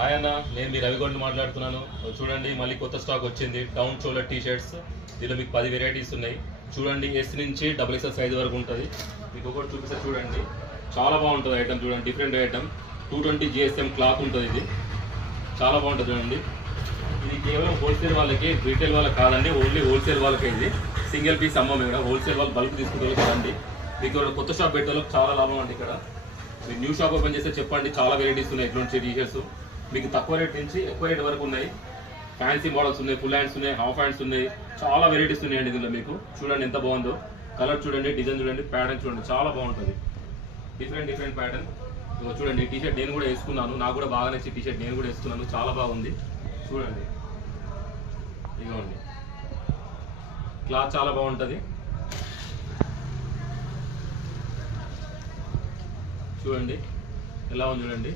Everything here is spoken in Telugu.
ఆయన నేను మీ రవిగౌడ్ మాట్లాడుతున్నాను. చూడండి మళ్ళీ కొత్త స్టాక్ వచ్చింది, డౌన్ షోల్డర్ టీ షర్ట్స్. దీనిలో మీకు 10 వెరైటీస్ ఉన్నాయి. చూడండి ఎస్ నుంచి XXL సైజ్ వరకు ఉంటుంది. మీకు ఒకటి చూపిస్తే చూడండి, చాలా బాగుంటుంది ఐటమ్. చూడండి డిఫరెంట్ ఐటమ్, 220 GSM క్లాత్ ఉంటుంది. ఇది చాలా బాగుంటుంది చూడండి. ఇది కేవలం హోల్సేల్ వాళ్ళకి, రీటైల్ వాళ్ళకి కాదండి, ఓన్లీ హోల్సేల్ వాళ్ళకి. ఇది సింగిల్ పీస్ అమ్మమే కూడా, హోల్సేల్ వాళ్ళు బల్క్ తీసుకుంటే కదండి. మీకు కొత్త షాప్ పెట్టేవాళ్ళకి చాలా లాభం అండి. ఇక్కడ మీరు న్యూ షాప్ ఓపెన్ చేస్తే చెప్పండి, చాలా వెరైటీస్ ఉన్నాయి ఇట్లా టీ షర్ట్స్. మీకు తక్కువ రేట్ నుంచి ఎక్కువ రేట్ వరకు ఉన్నాయి. ఫ్యాన్సీ మోడల్స్ ఉన్నాయి, ఫుల్ హ్యాండ్స్ ఉన్నాయి, హాఫ్ హ్యాండ్స్ ఉన్నాయి, చాలా వెరైటీస్ ఉన్నాయండి దీనిలో. మీకు చూడండి ఎంత బాగుందో, కలర్ చూడండి, డిజైన్ చూడండి, ప్యాటర్న్ చూడండి, చాలా బాగుంటుంది. Different pattern. చూడండి టీ షర్ట్ నేను కూడా వేసుకున్నాను, నాకు కూడా బాగా నచ్చి టీ షర్ట్ నేను కూడా వేసుకున్నాను, చాలా బాగుంది. చూడండి ఇదిగోండి, క్లాత్ చాలా బాగుంటుంది. చూడండి ఎలా ఉంది చూడండి.